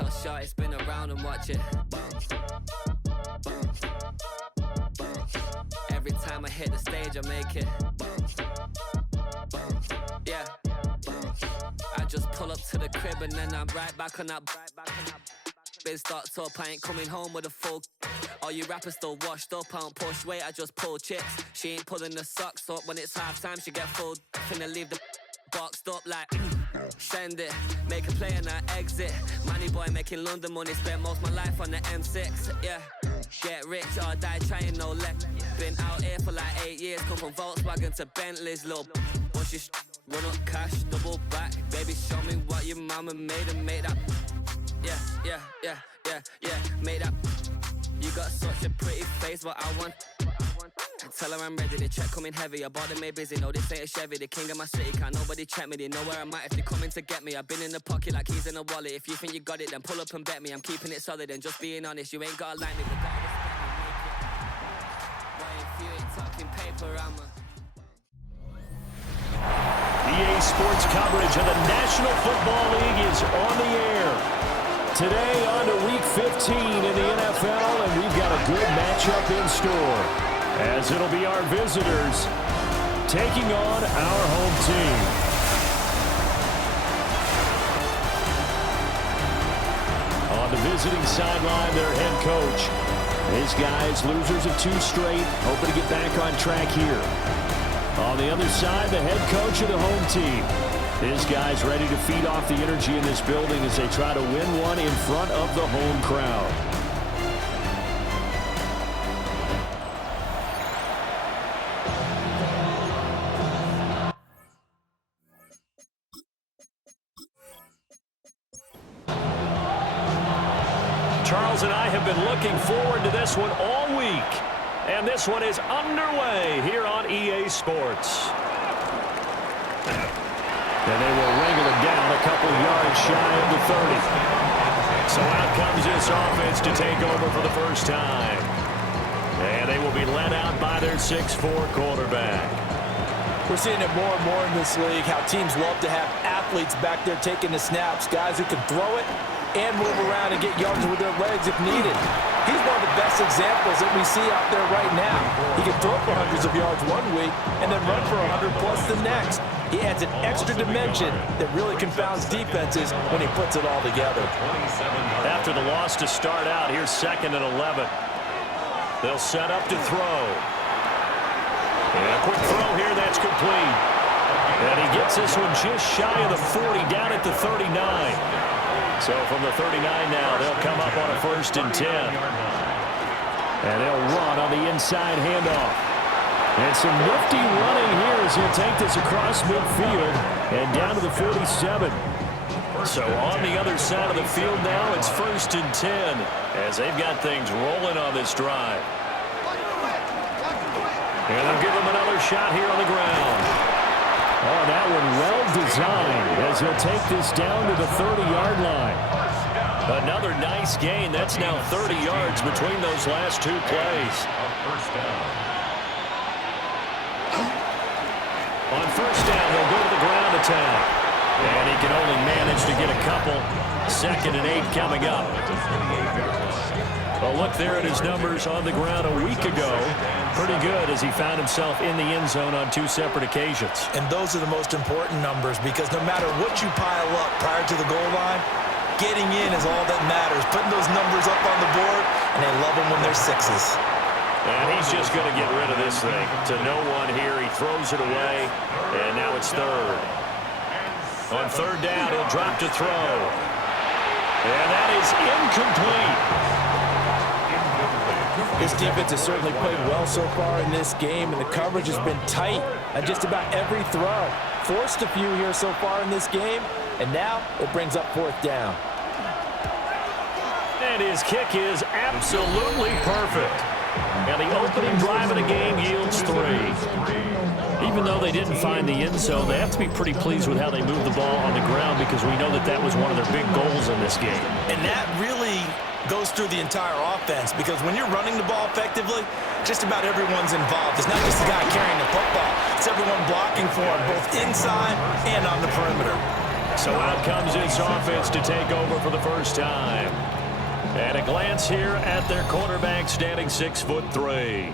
Tell Shorty spin around and watch it. Bounce, bounce, bounce. Every time I hit the stage, I make it bounce, bounce, yeah, bounce. I just pull up to the crib and then I'm right back on that. Biz starts up, I ain't coming home with a full. All you rappers still washed up, I don't push weight, I just pull chicks. She ain't pulling the socks up when it's half time, she get full. Finna leave the boxed up like send it, make a play and I exit. Money boy making London money, spent most of my life on the M6, yeah. Get rich or die trying, no leg. Been out here for like 8 years, come from Volkswagen to Bentley's, little bushy run up cash, double back. Baby, show me what your mama made and made that. Yeah, made that. You got such a pretty face, but I want. Tell her I'm ready, the check coming heavy. I bought them made busy, no this ain't a Chevy. The king of my city, can't nobody check me. They know where I'm at if they coming to get me. I've been in the pocket like keys in a wallet. If you think you got it, then pull up and bet me. I'm keeping it solid and just being honest. You ain't gotta like me, but gotta respect me, make it. Boy, if you ain't talking paper, I'm a... EA Sports coverage of the National Football League is on the air. Today on to Week 15 in the NFL, and we've got a good matchup in store, as it'll be our visitors taking on our home team. On the visiting sideline, their head coach. His guys, losers of 2 straight, hoping to get back on track here. On the other side, the head coach of the home team. His guys ready to feed off the energy in this building as they try to win one in front of the home crowd. Charles and I have been looking forward to this one all week. And this one is underway here on EA Sports. And they will wrangle it down a couple yards shy of the 30. So out comes this offense to take over for the first time. And they will be led out by their 6'4" quarterback. We're seeing it more and more in this league, how teams love to have athletes back there taking the snaps, guys who can throw it and move around and get yards with their legs if needed. He's one of the best examples that we see out there right now. He can throw for hundreds of yards one week and then run for 100+ the next. He adds an extra dimension that really confounds defenses when he puts it all together. After the loss to start out, here's 2nd and 11. They'll set up to throw. And a quick throw here, that's complete. And he gets this one just shy of the 40, down at the 39. So from the 39 now, they'll come up on a 1st and 10. And they'll run on the inside handoff. And some nifty running here as he'll take this across midfield and down to the 47. So on the other side of the field now, it's 1st and 10 as they've got things rolling on this drive. And they'll give him another shot here on the ground. Oh, that one well designed as he'll take this down to the 30-yard line. Another nice gain. That's now 30 yards between those last 2 plays. On 1st down, he'll go to the ground attack. And he can only manage to get a couple. 2nd and 8 coming up. Well, look there at his numbers on the ground a week ago. Pretty good as he found himself in the end zone on 2 separate occasions. And those are the most important numbers because no matter what you pile up prior to the goal line, getting in is all that matters. Putting those numbers up on the board, and they love them when they're 6s. And he's just going to get rid of this thing. To no one here, he throws it away, and now it's 3rd. On 3rd down, he'll drop to throw. And that is incomplete. This defense has certainly played well so far in this game, and the coverage has been tight on just about every throw. Forced a few here so far in this game, and now it brings up 4th down. And his kick is absolutely perfect. And the opening drive of the game yields 3. Even though they didn't find the end zone, they have to be pretty pleased with how they moved the ball on the ground because we know that that was one of their big goals in this game. And that really goes through the entire offense because when you're running the ball effectively, just about everyone's involved. It's not just the guy carrying the football. It's everyone blocking for him, both inside and on the perimeter. So out comes this offense to take over for the first time. And a glance here at their quarterback, standing 6'3".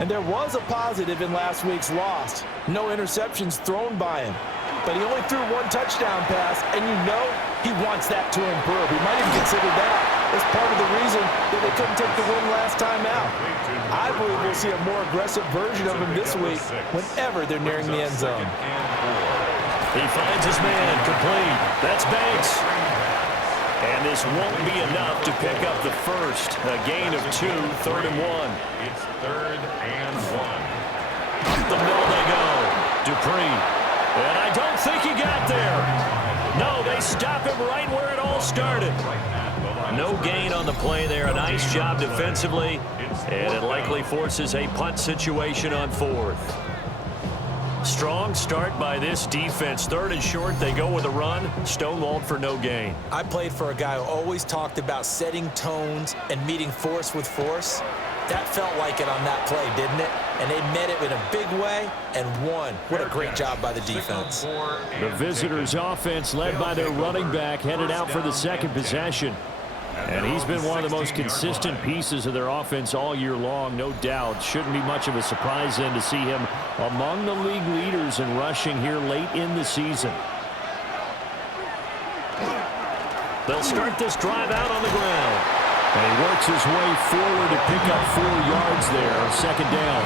And there was a positive in last week's loss. No interceptions thrown by him. But he only threw one touchdown pass, and you know he wants that to improve. He might even consider that as part of the reason that they couldn't take the win last time out. I believe we'll see a more aggressive version of him this week whenever they're nearing the end zone. He finds his man, complete. That's Banks. And this won't be enough to pick up the first. A gain of 2, 3rd and 1. It's 3rd and 1. Up the middle they go. Dupree. And I don't think he got there. No, they stop him right where it all started. No gain on the play there. A nice job defensively. And it likely forces a punt situation on 4th. Strong start by this defense. 3rd and short, they go with a run. Stonewalled for no gain. I played for a guy who always talked about setting tones and meeting force with force. That felt like it on that play, didn't it? And they met it in a big way and won. What a great job by the defense. The visitors' offense, led by their running back, headed out for the second possession. And he's been one of the most consistent pieces of their offense all year long, no doubt. Shouldn't be much of a surprise then to see him among the league leaders in rushing here late in the season. They'll start this drive out on the ground. And he works his way forward to pick up 4 yards there on 2nd down.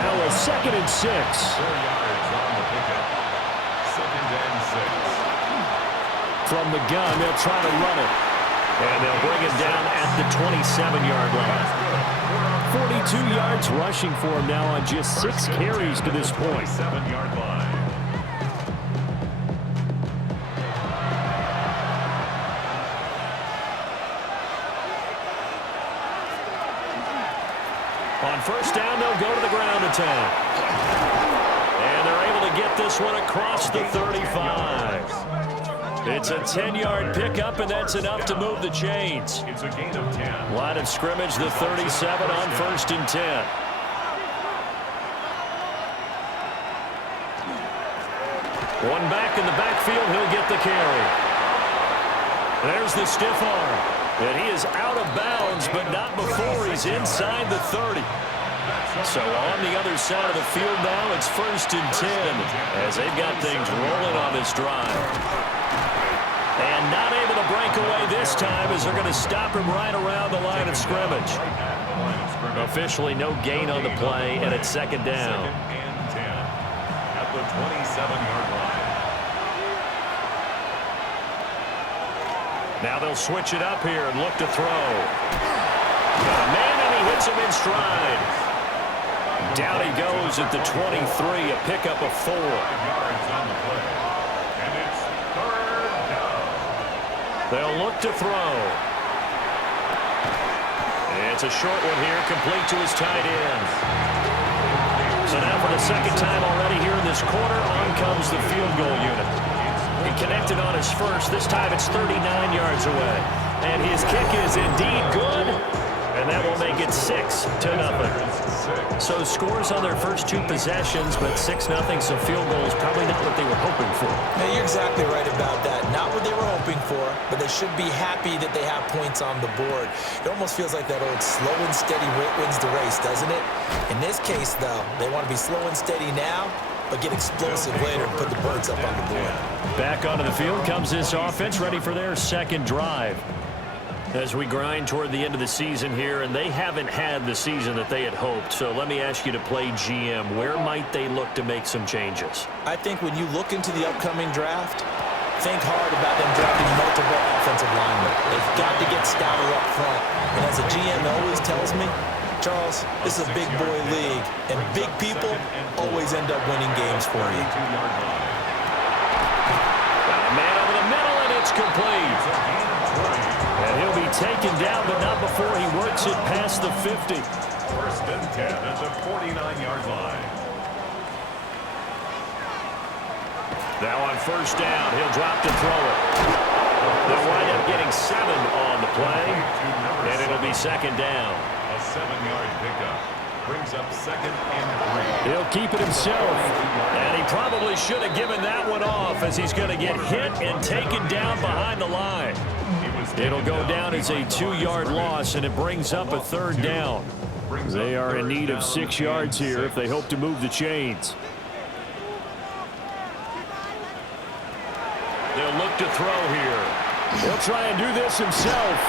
Now a 2nd and 6. 4 yards on the pickup. 2nd and 6. From the gun, they'll try to run it. And they'll bring him down at the 27-yard line. 42 yards rushing for him now on just 6 carries to this point. 7-yard line. On 1st down, they'll go to the ground attack. And they're able to get this one across the 35. It's a 10-yard pickup, and that's enough to move the chains. It's a gain of 10. Line of scrimmage, the 37 on 1st and 10. One back in the backfield, he'll get the carry. There's the stiff arm. And he is out of bounds, but not before he's inside the 30. So on the other side of the field now, it's 1st and 10 as they've got things rolling on this drive. And not able to break away this time as they're going to stop him right around the line of scrimmage. Officially no gain on the play, and it's 2nd down. 2nd and 10 at the 27-yard line. Now they'll switch it up here and look to throw. Got a man, and he hits him in stride. Down he goes at the 23, a pickup of 4. 5 yards on the play. And it's 3rd down. They'll look to throw. It's a short one here, complete to his tight end. So now for the 2nd time already here in this quarter, on comes the field goal unit. He connected on his first. This time it's 39 yards away. And his kick is indeed good. And that will make it 6-0. So scores on their first 2 possessions, but 6-0, so field goal is probably not what they were hoping for. Now, you're exactly right about that. Not what they were hoping for, but they should be happy that they have points on the board. It almost feels like that old slow and steady wins the race, doesn't it? In this case, though, they want to be slow and steady now, but get explosive later and put the points up on the board. Back onto the field comes this offense, ready for their 2nd drive. As we grind toward the end of the season here, and they haven't had the season that they had hoped. So let me ask you to play GM. Where might they look to make some changes? I think when you look into the upcoming draft, think hard about them drafting multiple offensive linemen. They've got to get stouter up front. And as a GM always tells me, Charles, this is a big boy league, and big people always end up winning games for you. Got a man over the middle, and it's complete. And he'll be taken down, but not before he works it past the 50. 1st and 10 at the 49-yard line. Now on 1st down, he'll drop to throw it. They'll wind up getting 7 on the play, and it'll be 2nd down. A 7-yard pickup. brings up 2nd and 3. He'll keep it himself. And he probably should have given that one off as he's going to get hit and taken down behind the line. It'll go down as a 2-yard loss, and it brings up a 3rd down. They are in need of 6 yards here if they hope to move the chains. They'll look to throw here. He'll try and do this himself.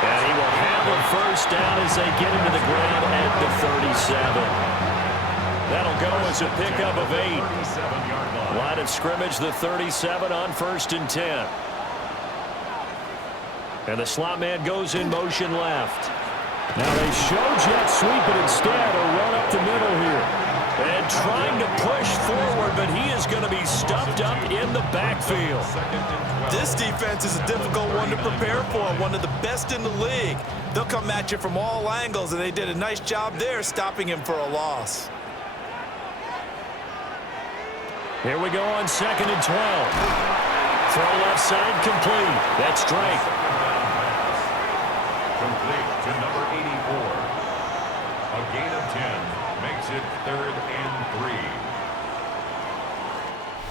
And he will have a 1st down as they get into the ground at the 37. That'll go as a pickup of 8. Line of scrimmage, the 37 on 1st and 10. And the slot man goes in motion left. Now they show jet sweep, but instead a run up the middle here. And trying to push forward, but he is going to be stuffed up in the backfield. This defense is a difficult one to prepare for, one of the best in the league. They'll come at you from all angles, and they did a nice job there stopping him for a loss. Here we go on 2nd and 12. Throw left side complete. That's Drake. Complete to number 84. A gain of 10 makes it 3rd and 3.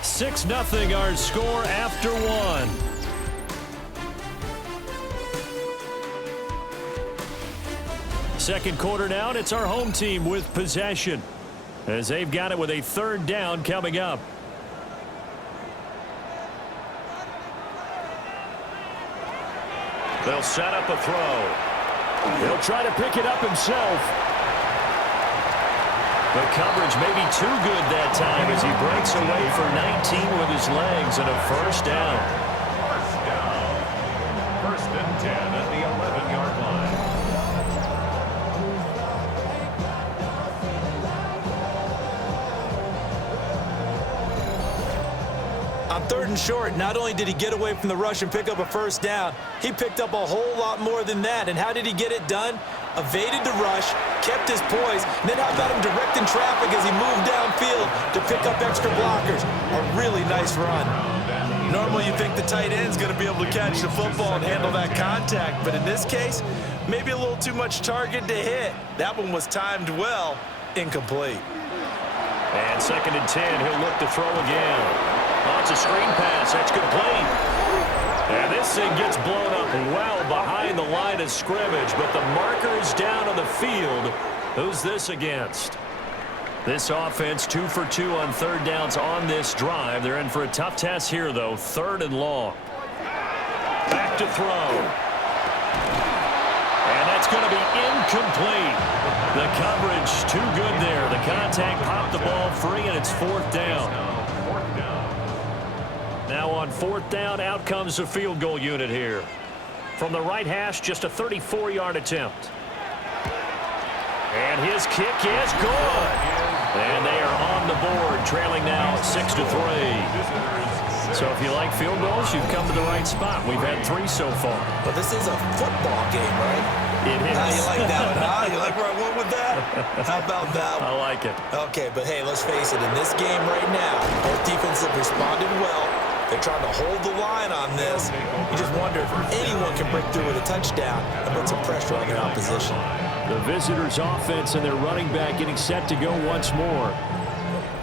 6-0 our score after 1. Second quarter now, and it's our home team with possession as they've got it with a 3rd down coming up. They'll set up a throw. He'll try to pick it up himself. The coverage may be too good that time as he breaks away for 19 with his legs and a 1st down. 1st and 10 at the 11-yard line. On 3rd and short, not only did he get away from the rush and pick up a 1st down, he picked up a whole lot more than that. And how did he get it done? Evaded the rush, kept his poise, and then how about him directing traffic as he moved downfield to pick up extra blockers? A really nice run. Normally you think the tight end's going to be able to catch the football and handle that contact, but in this case, maybe a little too much target to hit. That one was timed well, incomplete. And 2nd and 10, he'll look to throw again. Oh, it's a screen pass. That's complete. And this thing gets blown up well behind the line of scrimmage, but the marker is down on the field. Who's this against? This offense 2 for 2 on 3rd downs on this drive. They're in for a tough test here, though. 3rd and long. Back to throw. And that's going to be incomplete. The coverage too good there. The contact popped the ball free, and it's 4th down. Now on 4th down, out comes the field goal unit here. From the right hash, just a 34-yard attempt. And his kick is good. And they are on the board, trailing now 6-3. So if you like field goals, you've come to the right spot. We've had 3 so far. But this is a football game, right? It is. How you like that one, huh? You like where I went with that? How about that one? I like it. Okay, but hey, let's face it. In this game right now, both defenses have responded well. They're trying to hold the line on this. You just wonder if anyone can break through with a touchdown and put some pressure on their opposition. The visitors' offense and their running back getting set to go once more.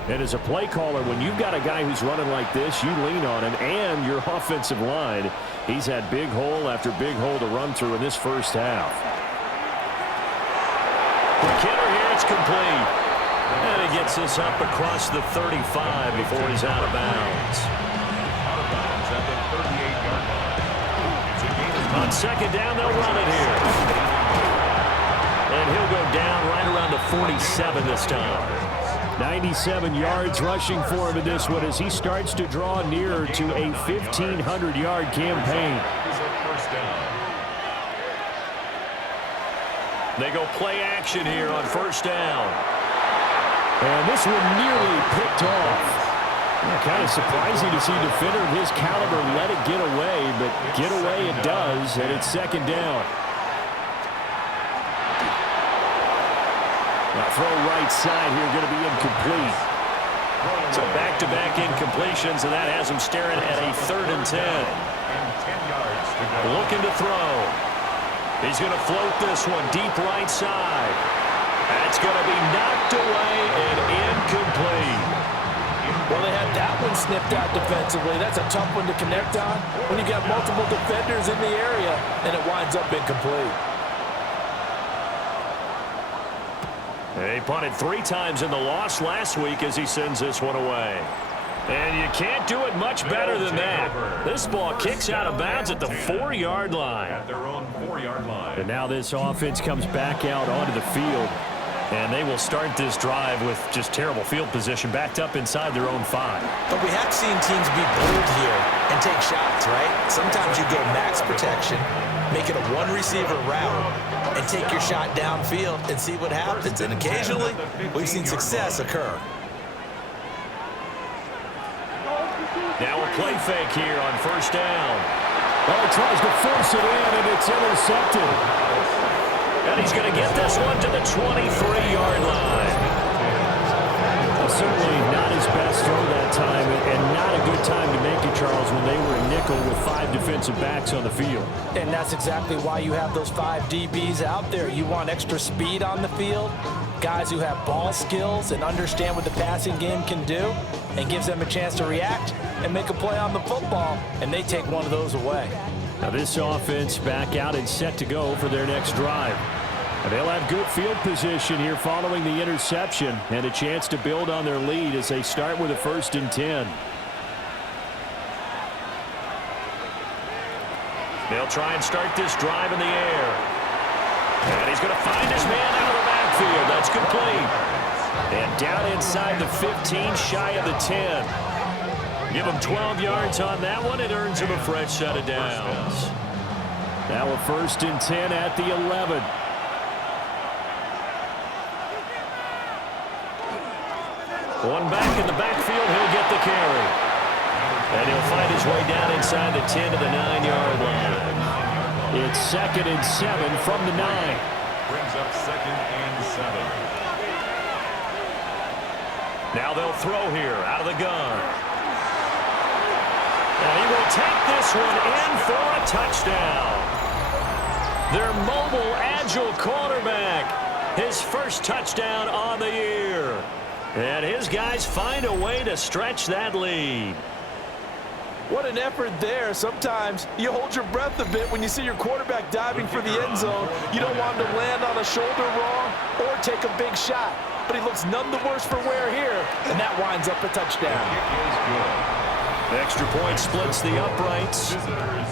And as a play caller, when you've got a guy who's running like this, you lean on him and your offensive line. He's had big hole after big hole to run through in this first half. The killer here, it's complete. And he gets this up across the 35 before he's out of bounds. On 2nd down, they'll run it here. And he'll go down right around the 47 this time. 97 yards rushing for him in this one as he starts to draw nearer to a 1,500-yard campaign. They go play action here on 1st down. And this one nearly picked off. Kind of surprising to see a defender of his caliber let it get away, but get away it does, and it's 2nd down. Now throw right side here, going to be incomplete. So back-to-back incompletions, and that has him staring at a 3rd and 10. Looking to throw. He's going to float this one deep right side. That's going to be knocked away and incomplete. Well, they had that one snipped out defensively. That's a tough one to connect on when you got multiple defenders in the area, and it winds up incomplete. He punted 3 times in the loss last week as he sends this one away. And you can't do it much better than that. This ball kicks out of bounds at the 4-yard line. At their own 4-yard line. And now this offense comes back out onto the field. And they will start this drive with just terrible field position backed up inside their own 5. But we have seen teams be bold here and take shots, right? Sometimes you go max protection, make it a one-receiver route, and take your shot downfield and see what happens. And occasionally, we've seen success occur. Now a play fake here on first down. Oh, he tries to force it in, and it's intercepted. And he's going to get this one to the 23-yard line. Well, certainly not his best throw that time, and not a good time to make it, Charles, when they were a nickel with 5 defensive backs on the field. And that's exactly why you have those 5 DBs out there. You want extra speed on the field, guys who have ball skills and understand what the passing game can do, and gives them a chance to react and make a play on the football, and they take one of those away. Now this offense back out and set to go for their next drive. And they'll have good field position here following the interception and a chance to build on their lead as they start with a 1st and 10. They'll try and start this drive in the air. And he's going to find his man out of the backfield. That's complete. And down inside the 15, shy of the 10. Give him 12 yards on that one. It earns him a fresh set of downs. Now a 1st and 10 at the 11. One back in the backfield. He'll get the carry. And he'll find his way down inside the 10 to the 9-yard line. It's 2nd and 7 from the 9. Brings up 2nd and 7. Now they'll throw here out of the gun. And he will take this one in for a touchdown. Their mobile, agile quarterback. His first touchdown on the year. And his guys find a way to stretch that lead. What an effort there. Sometimes you hold your breath a bit when you see your quarterback diving for the end zone. You don't want him to land on a shoulder wrong or take a big shot. But he looks none the worse for wear here, and that winds up a touchdown. Extra point splits the uprights,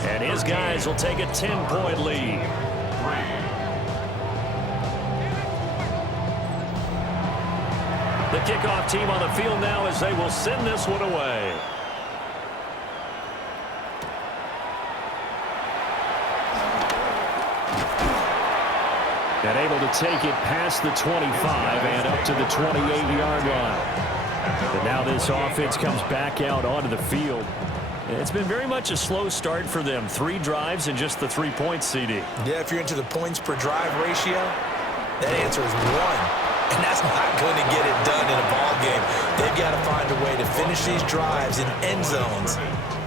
and his guys will take a 10-point lead. The kickoff team on the field now as they will send this one away. And able to take it past the 25 and up to the 28-yard line. And now this offense comes back out onto the field. It's been very much a slow start for them. 3 drives and just the 3 points, CD. Yeah, if you're into the points per drive ratio, that answer is 1. And that's not going to get it done in a ball game. They've got to find a way to finish these drives in end zones,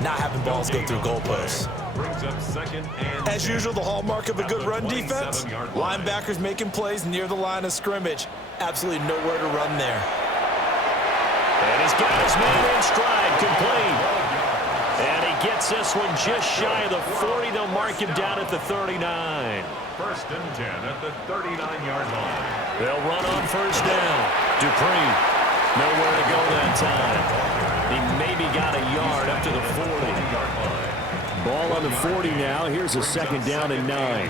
not having balls go through goalposts. As usual, the hallmark of a good run defense, linebackers making plays near the line of scrimmage. Absolutely nowhere to run there. And he's got his man in stride, complete. And he gets this one just shy of the 40. They'll mark him down at the 39. 1st and 10 at the 39-yard line. They'll run on first down. Dupree, nowhere to go that time. He maybe got a yard up to the 40. Ball on the 40 now. Here's a 2nd down and 9.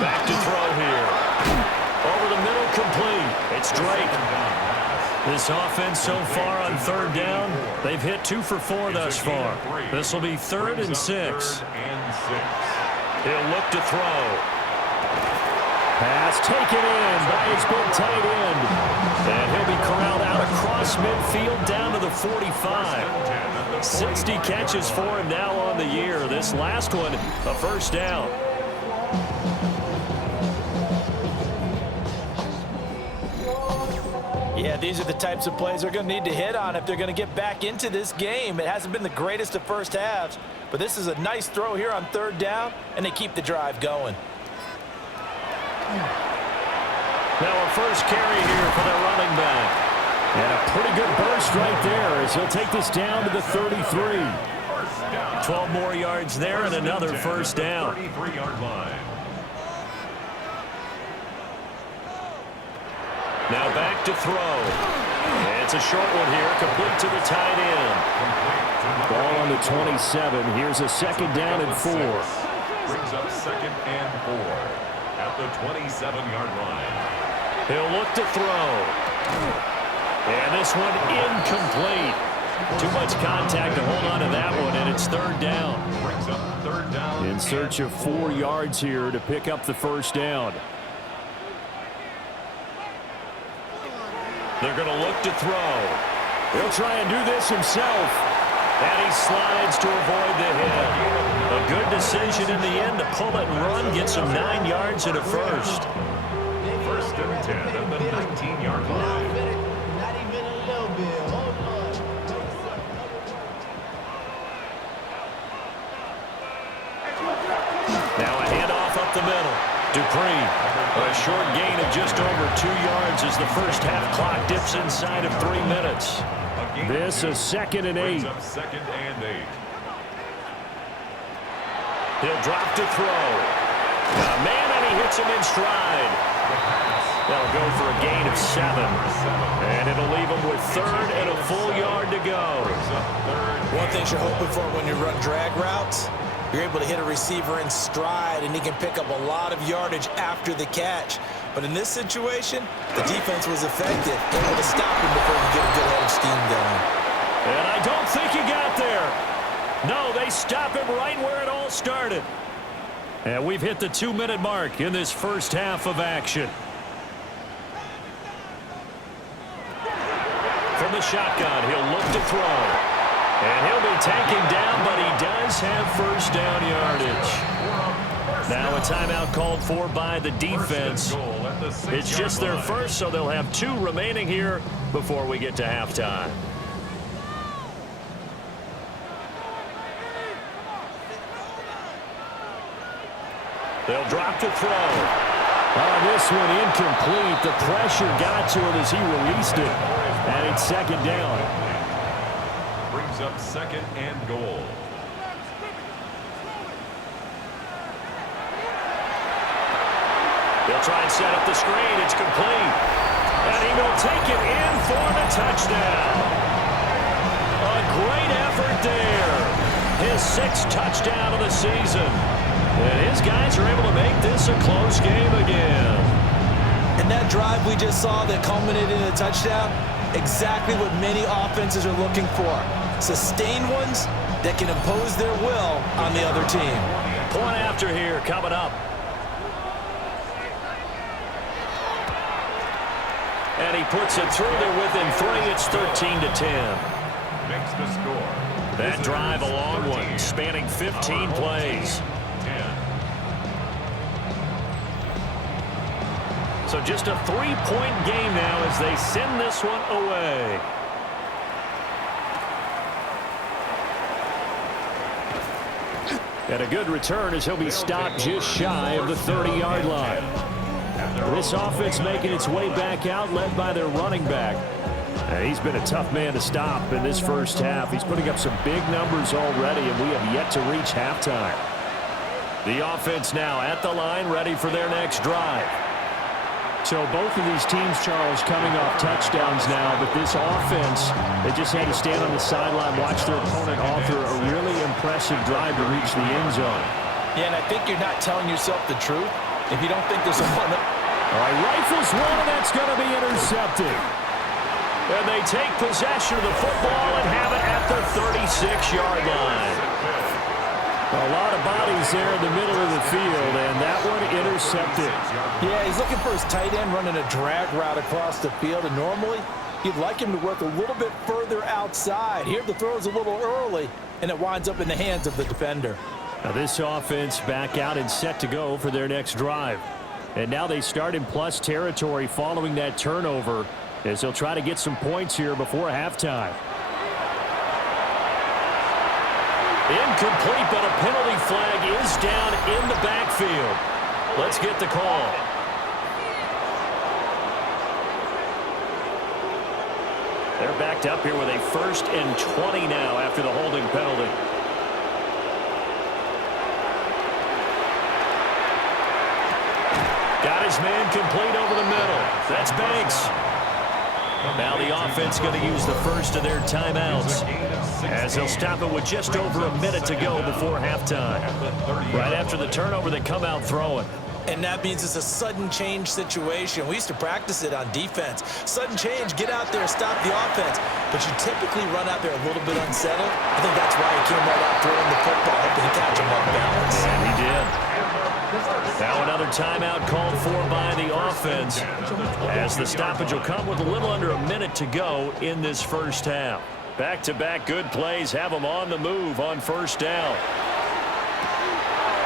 Back to throw here. Over the middle, complete. It's Drake. This offense so far on 3rd down, they've hit 2 for 4 thus far. This will be 3rd and 6. He'll look to throw. Pass taken in by his big tight end. And he'll be corralled out across midfield down to the 45. 60 catches for him now on the year. This last one, a 1st down. Yeah, these are the types of plays they're going to need to hit on if they're going to get back into this game. It hasn't been the greatest of first halves, but this is a nice throw here on 3rd down, and they keep the drive going. Now a first carry here for the running back. And a pretty good burst right there as he'll take this down to the 33. 12 more yards there and another first down. 33-yard line. Now back to throw. And it's a short one here, complete to the tight end. Ball on the 27. Here's a second down and 4. Brings up second and 4 at the 27-yard line. He'll look to throw. And this one incomplete. Too much contact to hold on to that one, and it's third down. Brings up third down. In search of 4 yards here to pick up the first down. They're going to look to throw. He'll try and do this himself. And he slides to avoid the hit. A good decision in the end to pull it and run, get some 9 yards and a first. First and 10 at the 19-yard line. Not even a little bit. Hold on. Now a handoff up the middle. Dupree, a short gain of just over 2 yards as the first half clock dips inside of 3 minutes. This is second and 8. Brings up second and 8. He'll drop to throw. Man, and he hits him in stride. They'll go for a gain of 7. And it'll leave him with third and a full yard to go. One thing you're hoping for when you run drag routes, you're able to hit a receiver in stride, and he can pick up a lot of yardage after the catch. But in this situation, the defense was effective, able to stop him before he get a good head of steam going. And I don't think he got there. No, they stop him right where it all started. And we've hit the 2-minute mark in this first half of action. From the shotgun, he'll look to throw. And he'll be taken down, but he does have first down yardage. Now a timeout called for by the defense. It's just their first, so they'll have 2 remaining here before we get to halftime. They'll drop to throw. This one incomplete. The pressure got to him as he released it. And it's second down. Brings up second and goal. They'll try and set up the screen. It's complete. And he will take it in for the touchdown. A great effort there. His 6th touchdown of the season. And his guys are able to make this a close game again. And that drive we just saw that culminated in a touchdown, exactly what many offenses are looking for. Sustained ones that can impose their will on the other team. Point after here coming up. And he puts it through there within 3. It's 13-10. Makes the score. That drive, a long one, spanning 15 plays. 10. So just a 3-point game now as they send this one away. And a good return as he'll be stopped just shy of the 30-yard line. This offense making its way back out, led by their running back. And he's been a tough man to stop in this first half. He's putting up some big numbers already, and we have yet to reach halftime. The offense now at the line, ready for their next drive. So both of these teams, Charles, coming off touchdowns now, but this offense, they just had to stand on the sideline, watch their opponent author a really impressive drive to reach the end zone. Yeah, and I think you're not telling yourself the truth if you don't think there's a one. All right, rifles one, and that's going to be intercepted. And they take possession of the football and have it at the 36-yard line. A lot of bodies there in the middle of the field, and that one intercepted. Yeah, he's looking for his tight end running a drag route across the field, and normally you'd like him to work a little bit further outside. Here the throw is a little early, and it winds up in the hands of the defender. Now this offense back out and set to go for their next drive. And now they start in plus territory following that turnover as they'll try to get some points here before halftime. Incomplete, but a penalty flag is down in the backfield. Let's get the call. They're backed up here with a 1st and 20 now after the holding penalty. Got his man complete over the middle. That's Banks. Now the offense going to use the first of their timeouts as they'll stop it with just over a minute to go before halftime. Right after the turnover, they come out throwing. And that means it's a sudden change situation. We used to practice it on defense. Sudden change, get out there, stop the offense. But you typically run out there a little bit unsettled. I think that's why he came right out throwing the football, hoping to catch him off balance. And he did. Now another timeout called for by the offense as the stoppage will come with a little under a minute to go in this first half. Back-to-back good plays have them on the move on first down.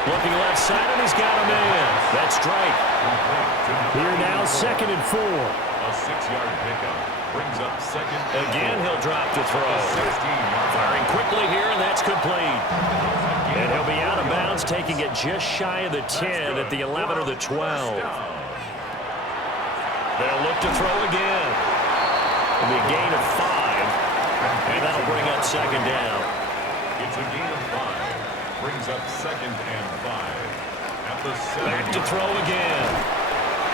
Looking left side, and he's got him in. That's strike. Here now, 2nd and 4. A 6-yard pickup brings up 2nd. Again, he'll drop to throw. Firing quickly here, and that's complete. And he'll be out of bounds, taking it just shy of the 10 at the 11 or the 12. They'll look to throw again. It'll be a gain of 5, and that'll bring up 2nd down. It's a gain of 5. Brings up 2nd and 5. At the 7. Back to throw again.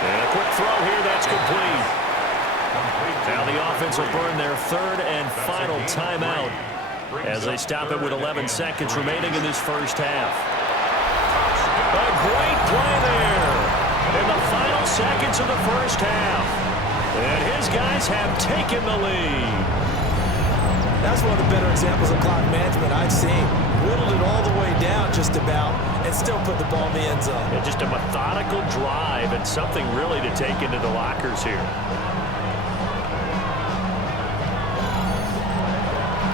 And a quick throw here, that's complete. Now the offense will burn their 3rd and final timeout as they stop it with 11 seconds remaining in this first half. A great play there in the final seconds of the first half. And his guys have taken the lead. That's one of the better examples of clock management I've seen. Whittled it all the way down just about and still put the ball in the end zone. Yeah, just a methodical drive and something really to take into the lockers here.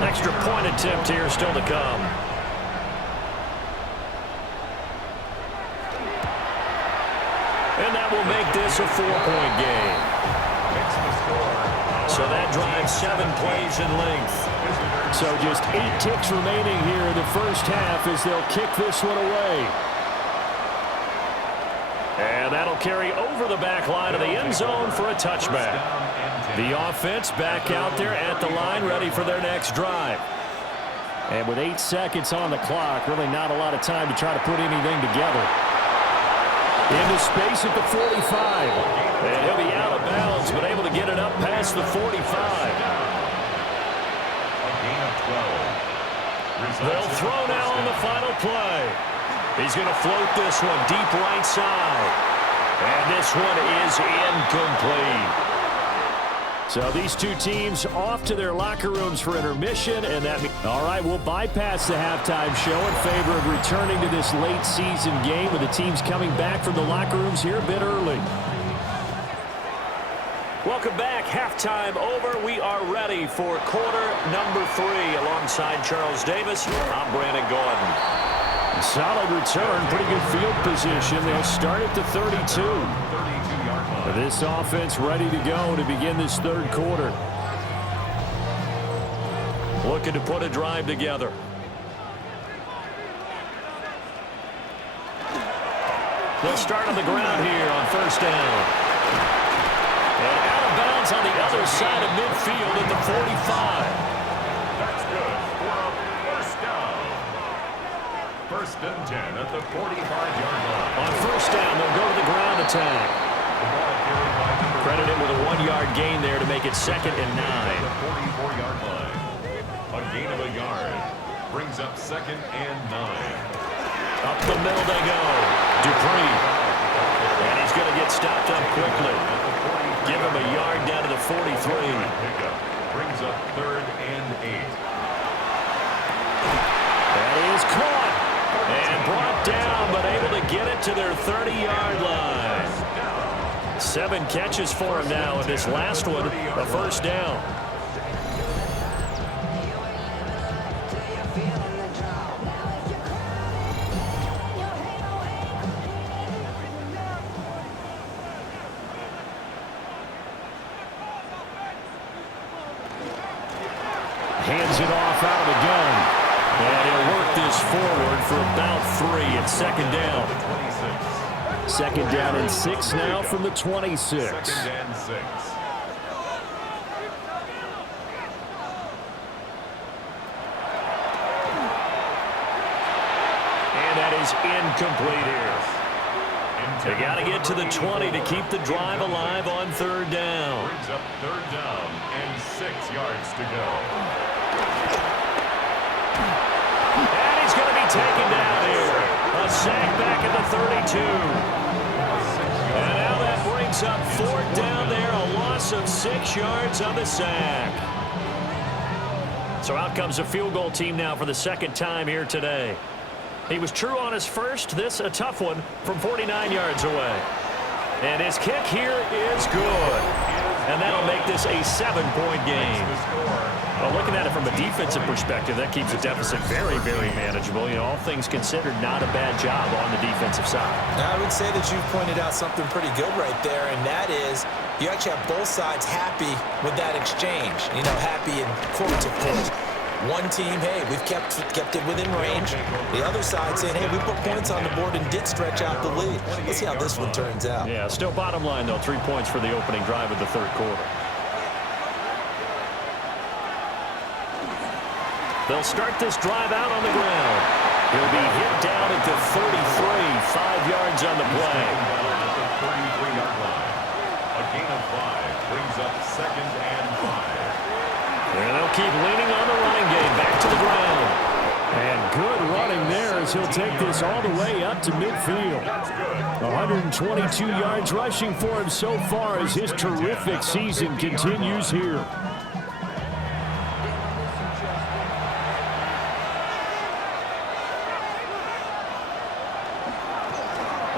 Extra point attempt here still to come. And that will make this a 4-point game. So that drives 7 plays in length. So just 8 ticks remaining here in the first half as they'll kick this one away. And that'll carry over the back line of the end zone for a touchback. The offense back out there at the line, ready for their next drive. And with 8 seconds on the clock, really not a lot of time to try to put anything together. Into space at the 45. And he'll be out of bounds, but able to get it up past the 45. They'll throw now on the final play. He's going to float this one deep right side. And this one is incomplete. So these two teams off to their locker rooms for intermission. And that means, all right, we'll bypass the halftime show in favor of returning to this late season game with the teams coming back from the locker rooms here a bit early. Welcome back. Halftime over. We are ready for quarter number 3. Alongside Charles Davis, I'm Brandon Gordon. Solid return. Pretty good field position. They'll start at the 32. This offense ready to go to begin this 3rd quarter. Looking to put a drive together. They'll start on the ground here on first down. And out of bounds on the other side of midfield at the 45. That's good for a first down. 1st and 10 at the 45-yard line. On first down, they'll go to the ground attack. Credited with a 1-yard gain there to make it 2nd and 9. The 44-yard line. A gain of a yard brings up 2nd and 9. Up the middle they go. Dupree. And he's going to get stopped up quickly. Give him a yard down to the 43. Pickup brings up 3rd and 8. That is caught. And brought down, but able to get it to their 30-yard line. 7 catches for him now, and this last one, a first down. Hands it off out of the gun. And he'll work this forward for about 3. It's 2nd down. 2nd down and 6 now from the 26. 2nd and 6. that is incomplete here. They got to get to the 20 to keep the drive alive on third down. Brings up third down and 6 yards to go. And he's going to be taken down here. A sack back at the 32. And now that brings up fourth down there. A loss of 6 yards on the sack. So out comes a field goal team now for the second time here today. He was true on his first. This a tough one from 49 yards away. And his kick here is good. And that'll make this a 7-point game. Well, looking at it from a defensive perspective, that keeps the deficit very, very manageable. You know, all things considered, not a bad job on the defensive side. Now, I would say that you pointed out something pretty good right there, and that is you actually have both sides happy with that exchange. You know, happy in quotes, of course. One team, hey, we've kept it within range. The other side saying, hey, we put points on the board and did stretch out the lead. Let's see how this one turns out. Yeah, still bottom line, though, 3 points for the opening drive of the third quarter. They'll start this drive out on the ground. He'll be hit down at the 33, 5 yards on the play. At the 33-yard line. A gain of 5 brings up 2nd and 5. And they'll keep leaning on the running game. Back to the ground. And good running there as he'll take this all the way up to midfield. 122 yards rushing for him so far as his terrific season continues here.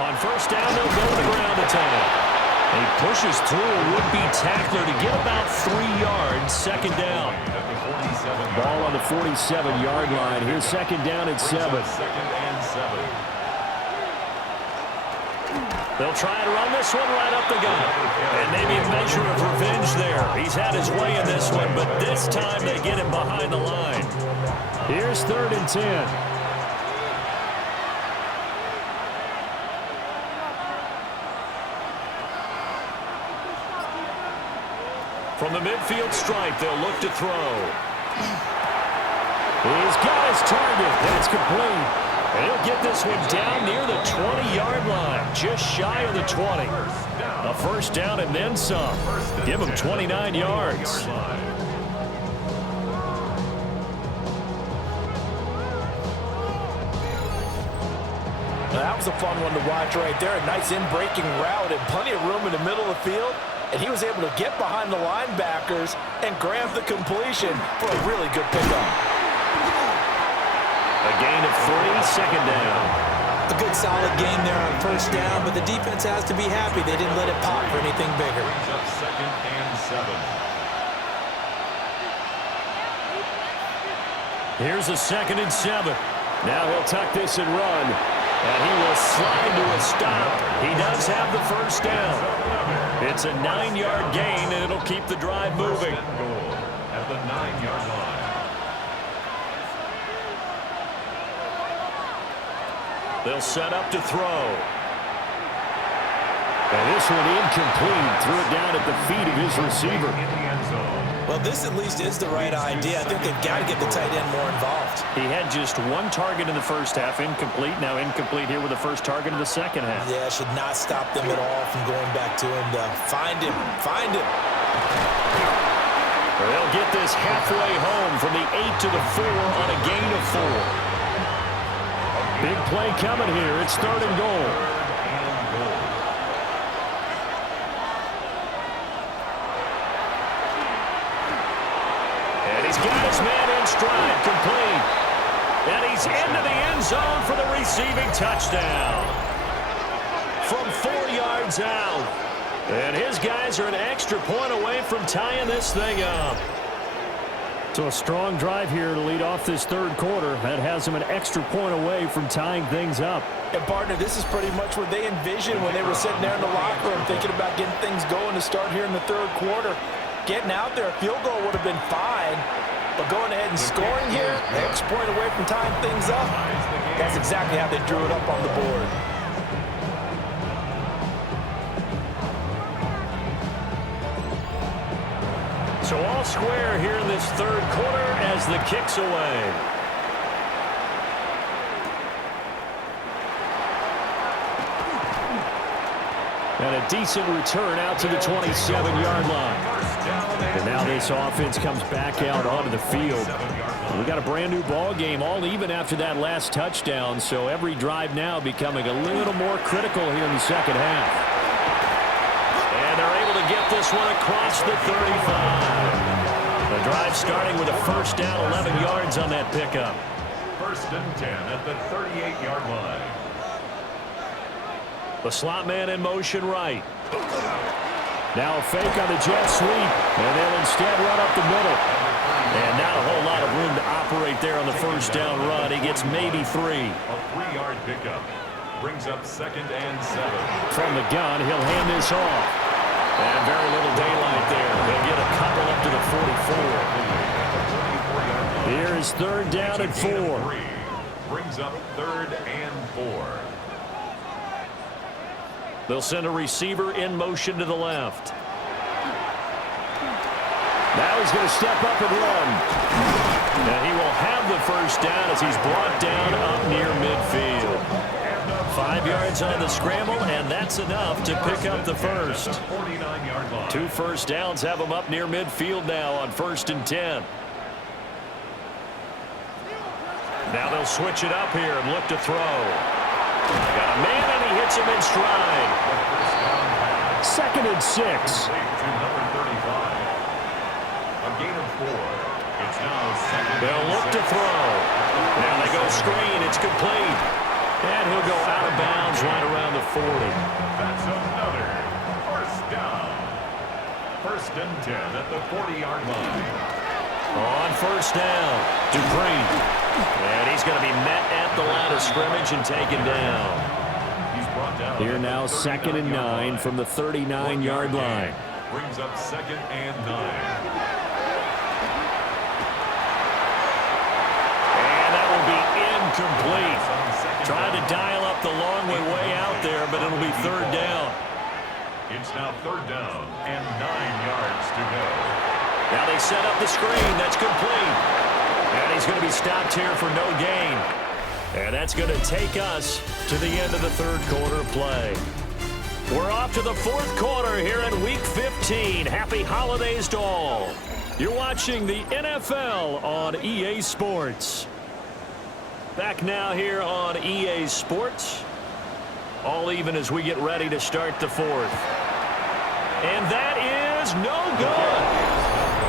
On first down, they'll go to the ground attack. He pushes through a would-be tackler to get about 3 yards. Second down. Ball on the 47-yard line. Here's second down at 7. 2nd and 7. They'll try and run this one right up the gut. And maybe a measure of revenge there. He's had his way in this one, but this time they get him behind the line. Here's 3rd and 10. From the midfield stripe, they'll look to throw. He's got his target. That's complete. And he'll get this one down near the 20-yard line, just shy of the 20. A first down and then some. Give him 29 yards. That was a fun one to watch right there. A nice in-breaking route and plenty of room in the middle of the field. And he was able to get behind the linebackers and grab the completion for a really good pickup. A gain of 3, second down. A good solid gain there on first down, but the defense has to be happy they didn't let it pop for anything bigger. Brings up 2nd and 7. Here's a 2nd and 7. Now he'll tuck this and run. And he will slide to a stop. He does have the first down. It's a 9-yard gain, and it'll keep the drive moving. Goal at the 9-yard line. They'll set up to throw. And this one incomplete. Threw it down at the feet of his receiver. In the end zone. Well, this at least is the right idea. I think they've got to get the tight end more involved. He had just 1 target in the first half, incomplete. Now incomplete here with the first target in the second half. Yeah, should not stop them at all from going back to him to find him. Find him. They'll get this halfway home from the 8 to the 4 on a gain of 4. Big play coming here. It's 3rd and goal. And he's got his man in stride, complete. And he's into the end zone for the receiving touchdown. From 4 yards out. And his guys are an extra point away from tying this thing up. So a strong drive here to lead off this third quarter. That has them an extra point away from tying things up. And, partner, this is pretty much what they envisioned when they were sitting there in the locker room thinking about getting things going to start here in the third quarter. Getting out there, a field goal would have been fine. But going ahead and scoring here, an extra point away from tying things up, that's exactly how they drew it up on the board. So all square here in this third quarter as the kick's away. And a decent return out to the 27-yard line. And now this offense comes back out onto the field. We got a brand new ball game, all even after that last touchdown. So every drive now becoming a little more critical here in the second half. And they're able to get this one across the 35. The drive starting with a first down, 11 yards on that pickup. First and 10 at the 38-yard line. The slot man in motion right. Now a fake on the jet sweep, and they'll instead run up the middle. And not a whole lot of room to operate there on the first down run. He gets maybe 3. A 3-yard pickup brings up 2nd and 7. From the gun, he'll hand this off. And very little daylight there. They'll get a couple up to the 44. Here is 3rd down and 4. Brings up 3rd and 4. They'll send a receiver in motion to the left. Now he's going to step up and run. And he will have the first down as he's brought down up near midfield. 5 yards on the scramble, and that's enough to pick up the first. 2 first downs have him up near midfield now on 1st and 10. Now they'll switch it up here and look to throw. Got a man, and he hits him in stride. 2nd and 6. They'll look to throw. Now they go screen. It's complete. And he'll go out of bounds right around the 40. That's another first down. 1st and 10 at the 40-yard line. On 1st down, Dupree. And he's going to be met at the line of scrimmage and taken down. He's brought down. Here now 2nd and 9 from the 39-yard line. Brings up 2nd and 9. And that will be incomplete. Trying to dial up the long way out there, but it'll be 3rd down. It's now 3rd down and 9 yards to go. Now they set up the screen. That's complete. And he's going to be stopped here for no gain. And that's going to take us to the end of the 3rd quarter play. We're off to the 4th quarter here in Week 15. Happy holidays to all. You're watching the NFL on EA Sports. Back now here on EA Sports. All even as we get ready to start the 4th. And that is no good.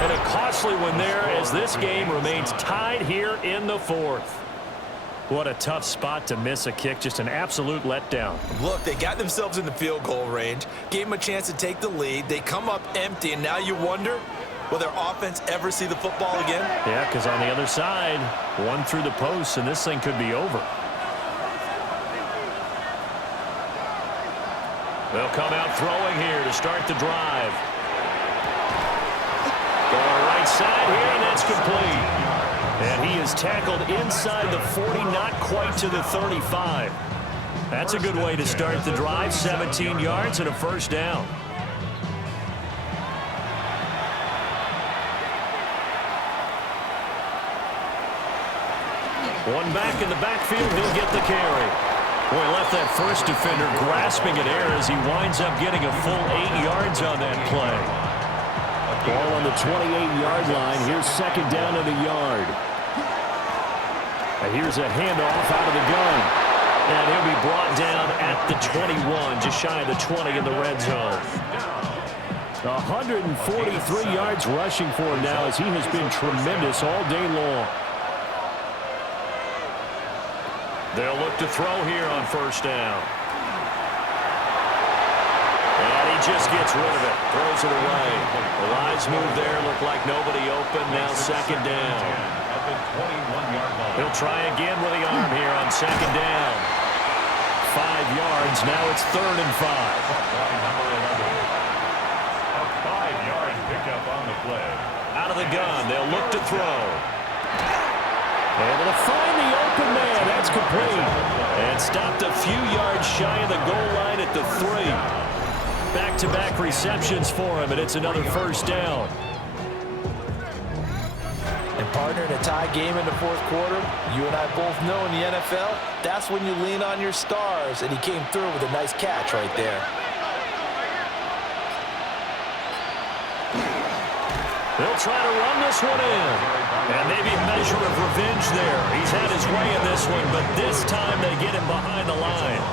And a costly one there as this game remains tied here in the 4th. What a tough spot to miss a kick. Just an absolute letdown. Look, they got themselves in the field goal range, gave them a chance to take the lead. They come up empty, and now you wonder, will their offense ever see the football again? Yeah, because on the other side, one through the post, and this thing could be over. They'll come out throwing here to start the drive. Going right side here, and that's complete. And he is tackled inside the 40, not quite to the 35. That's a good way to start the drive. 17 yards and a first down. One back in the backfield, he'll get the carry. Boy, left that first defender grasping at air as he winds up getting a full 8 yards on that play. Ball on the 28-yard line. Here's 2nd down and a yard. And here's a handoff out of the gun. And he'll be brought down at the 21, just shy of the 20 in the red zone. 143 yards rushing for him now as he has been tremendous all day long. They'll look to throw here on 1st down. And he just gets rid of it. Throws it away. The lines move there. Look like nobody open. Now 2nd down. He'll try again with the arm here on 2nd down. 5 yards. Now it's 3rd and 5. A 5-yard pickup on the play. Out of the gun. They'll look to throw. Able to find the open man. That's complete. And stopped a few yards shy of the goal line at the 3. Back-to-back receptions for him, and it's another first down. And partner, in a tie game in the 4th quarter, you and I both know in the NFL, that's when you lean on your stars, and he came through with a nice catch right there. They'll try to run this one in. And maybe a measure of revenge there. He's had his way in this one, but this time they get him behind the line.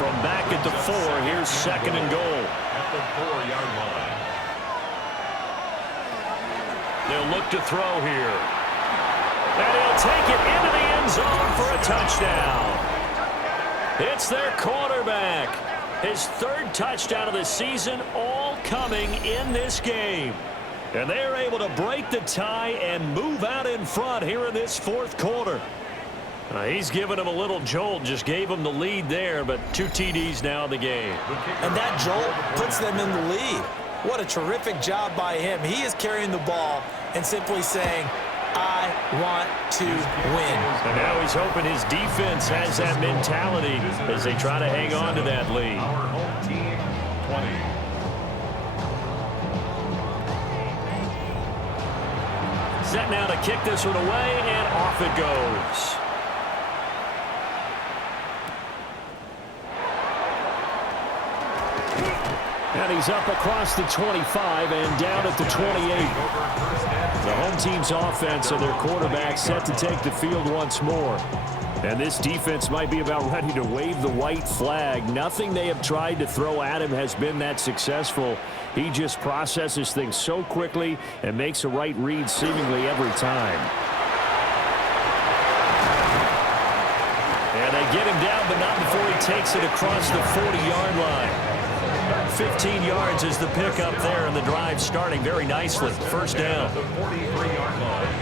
From back at the 4, here's 2nd and goal. At the 4-yard line. They'll look to throw here. And he'll take it into the end zone for a touchdown. It's their quarterback. His 3rd touchdown of the season, all coming in this game. And they're able to break the tie and move out in front here in this 4th quarter. He's given him a little jolt, just gave him the lead there, but 2 TDs now in the game. And that jolt puts them in the lead. What a terrific job by him. He is carrying the ball and simply saying, I want to win. And now he's hoping his defense has that mentality as they try to hang on to that lead. Our home team, 20. Set now to kick this one away, and off it goes. And he's up across the 25 and down at the 28. The home team's offense and their quarterback set to take the field once more. And this defense might be about ready to wave the white flag. Nothing they have tried to throw at him has been that successful. He just processes things so quickly and makes a right read seemingly every time. And they get him down, but not before he takes it across the 40-yard line. 15 yards is the pickup there, and the drive starting very nicely. 1st down. The 43-yard line.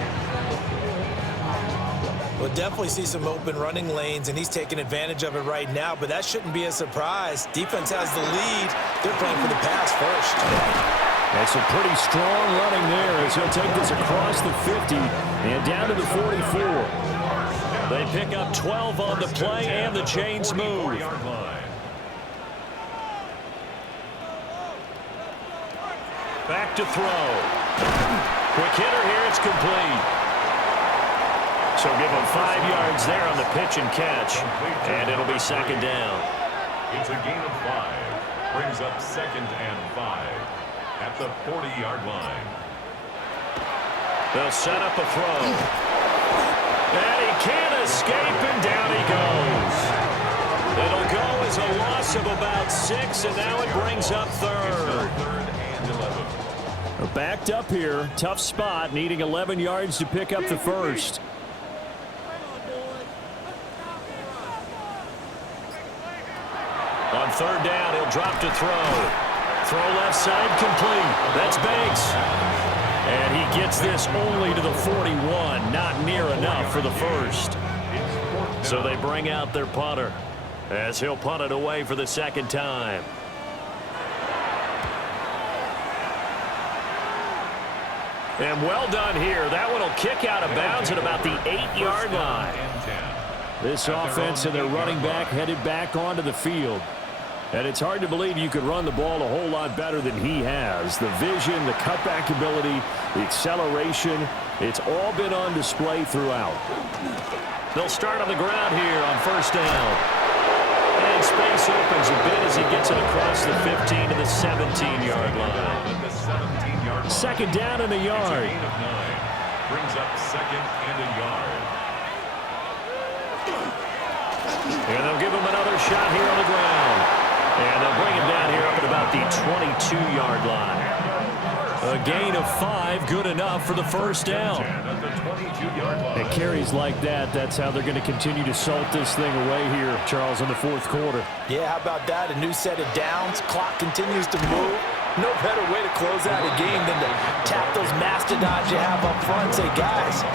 We'll definitely see some open running lanes, and he's taking advantage of it right now, but that shouldn't be a surprise. Defense has the lead. They're playing for the pass first. That's a pretty strong running there as he'll take this across the 50 and down to the 44. They pick up 12 on the play, and the chains move. Back to throw. Quick hitter here, it's complete. So give him 5 yards there on the pitch and catch, and it'll be 2nd down. It's a gain of 5. Brings up 2nd and 5 at the 40-yard line. They'll set up a throw. And he can't escape, and down he goes. It'll go as a loss of about 6, and now it brings up 3rd. Backed up here, tough spot, needing 11 yards to pick up the first. On 3rd down, he'll drop to throw. Throw left side, complete. That's Banks. And he gets this only to the 41, not near enough for the first. So they bring out their punter as he'll punt it away for the 2nd time. And well done here. That one will kick out of bounds at about the 8-yard line. This offense and their running back headed back onto the field. And it's hard to believe you could run the ball a whole lot better than he has. The vision, the cutback ability, the acceleration, it's all been on display throughout. They'll start on the ground here on 1st down. And space opens a bit as he gets it across the 15 to the 17-yard line. 2nd down and a yard. Gain of 9. Brings up 2nd and a yard. And they'll give him another shot here on the ground. And they'll bring him down here up at about the 22-yard line. A gain of 5, good enough for the 1st down. And carries like that, that's how they're going to continue to salt this thing away here, Charles, in the 4th quarter. Yeah, how about that? A new set of downs. Clock continues to move. No better way to close out a game than to tap those mastodons you have up front and say, guys,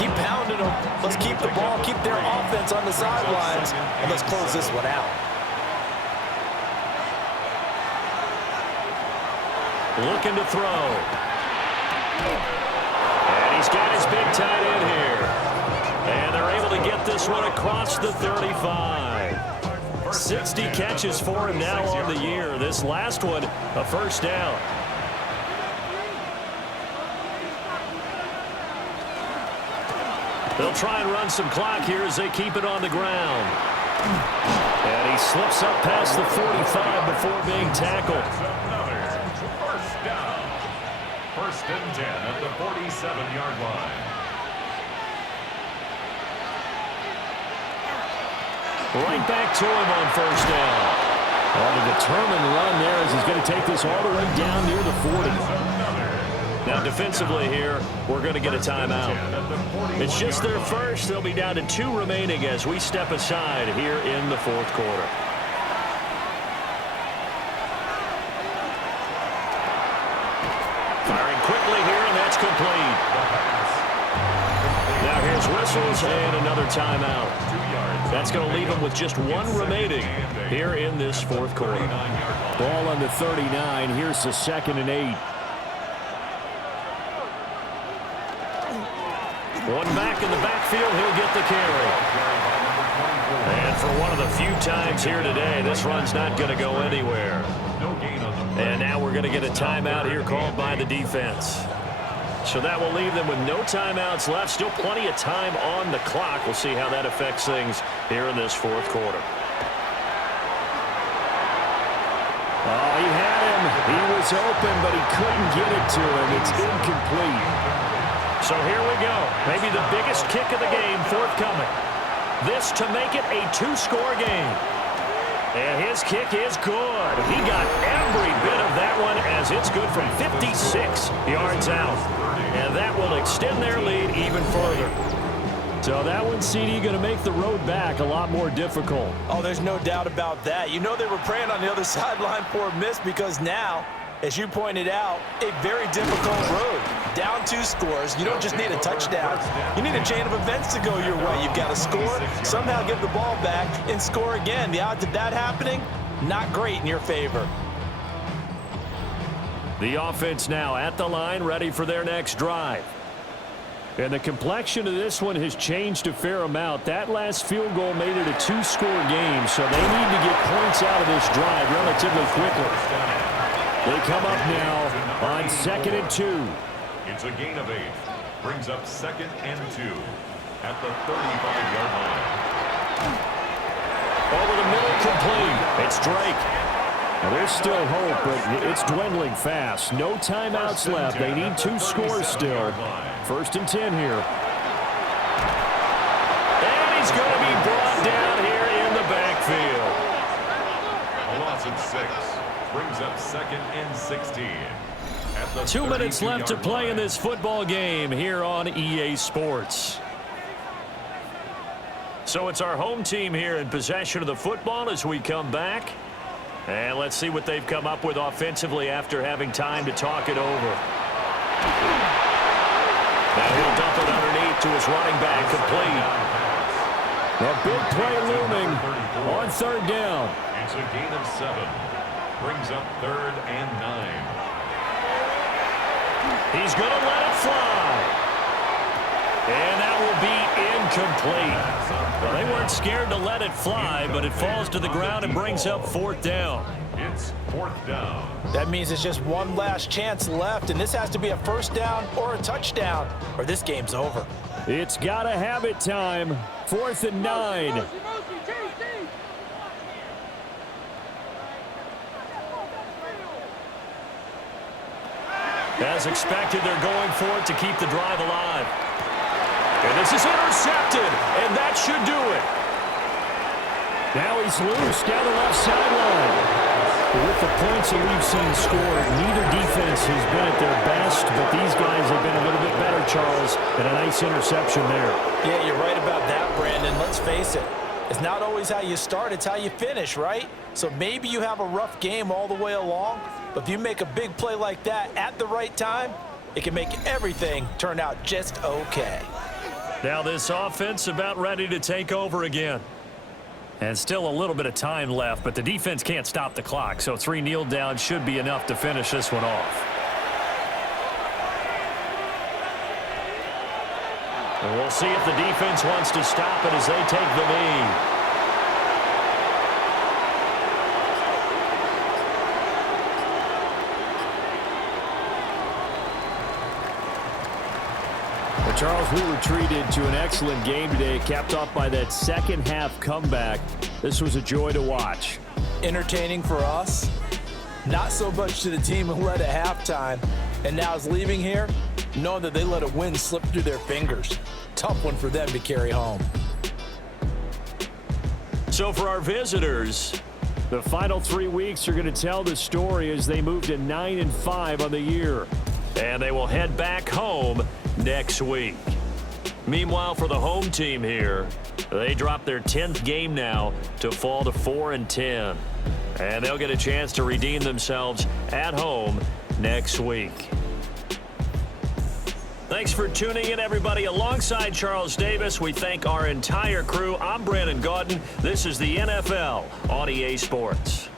keep pounding them. Let's keep the ball, keep their offense on the sidelines, and let's close this one out. Looking to throw. And he's got his big tight end here. And they're able to get this one across the 35. 60 catches for him now on the year. This last one, a 1st down. They'll try and run some clock here as they keep it on the ground. And he slips up past the 45 before being tackled. First and 10 at the 47-yard line. Right back to him on first down. On a determined run there as he's going to take this all the way down near the 40. Now defensively here, we're going to get a timeout. It's just their first. They'll be down to 2 remaining as we step aside here in the fourth quarter. Firing quickly here, and that's complete. Now here's whistles and another timeout. That's going to leave them with just 1 remaining here in this fourth quarter. Ball on the 39. Here's the 2nd and 8. One back in the backfield, he'll get the carry. And for one of the few times here today, this run's not going to go anywhere. And now we're going to get a timeout here called by the defense. So that will leave them with no timeouts left. Still plenty of time on the clock. We'll see how that affects things here in this fourth quarter. Oh, he had him. He was open, but he couldn't get it to him. It's incomplete. So here we go. Maybe the biggest kick of the game forthcoming. This to make it a 2-score game. And his kick is good. He got every bit of that one as it's good from 56 yards out. And that will extend their lead even further. So that one, CD, going to make the road back a lot more difficult. Oh, there's no doubt about that. You know they were praying on the other sideline for a miss because now, as you pointed out, a very difficult road. Down 2 scores. You don't just need a touchdown. You need a chain of events to go your way. You've got to score, somehow give the ball back, and score again. The odds of that happening, not great in your favor. The offense now at the line, ready for their next drive. And the complexion of this one has changed a fair amount. That last field goal made it a 2-score game, so they need to get points out of this drive relatively quickly. They come up now on 2nd and 2. It's a gain of 8. Brings up 2nd and 2 at the 35-yard line. Over the middle, complete. It's Drake. Now, there's still hope, but it's dwindling fast. No timeouts left. They need 2 scores still. 1st and 10 here. And he's going to be brought down here in the backfield. A loss of 6. Brings up 2nd and 16. 2 minutes left to play in this football game here on EA Sports. So it's our home team here in possession of the football as we come back. And let's see what they've come up with offensively after having time to talk it over. Now he'll dump it underneath to his running back, complete. A big play looming on 3rd down. It's a gain of 7. Brings up 3rd and 9. He's going to let it fly. And that will be incomplete. Well, they weren't scared to let it fly, but it falls to the ground and brings up 4th down. It's 4th down. That means it's just one last chance left, and this has to be a 1st down or a touchdown, or this game's over. It's got to have it time. 4th and 9. As expected, they're going for it to keep the drive alive. And this is intercepted, and that should do it. Now he's loose down the left sideline. With the points that we've seen scored, neither defense has been at their best, but these guys have been a little bit better, Charles, and a nice interception there. Yeah, you're right about that, Brandon. Let's face it. It's not always how you start, it's how you finish, right? So maybe you have a rough game all the way along, but if you make a big play like that at the right time, it can make everything turn out just okay. Now this offense about ready to take over again. And still a little bit of time left, but the defense can't stop the clock, so 3 kneel down should be enough to finish this one off. And we'll see if the defense wants to stop it as they take the lead. Charles, we were treated to an excellent game today, capped off by that second half comeback. This was a joy to watch. Entertaining for us, not so much to the team who led at halftime. and now is leaving here knowing that they let a win slip through their fingers. Tough one for them to carry home. So for our visitors, the final 3 weeks are going to tell the story as they move to 9-5 on the year. And they will head back home next week. Meanwhile, for the home team here, they drop their 10th game now to fall to 4-10. And they'll get a chance to redeem themselves at home next week. Thanks for tuning in, everybody. Alongside Charles Davis, we thank our entire crew. I'm Brandon Gaudin. This is the NFL on EA Sports.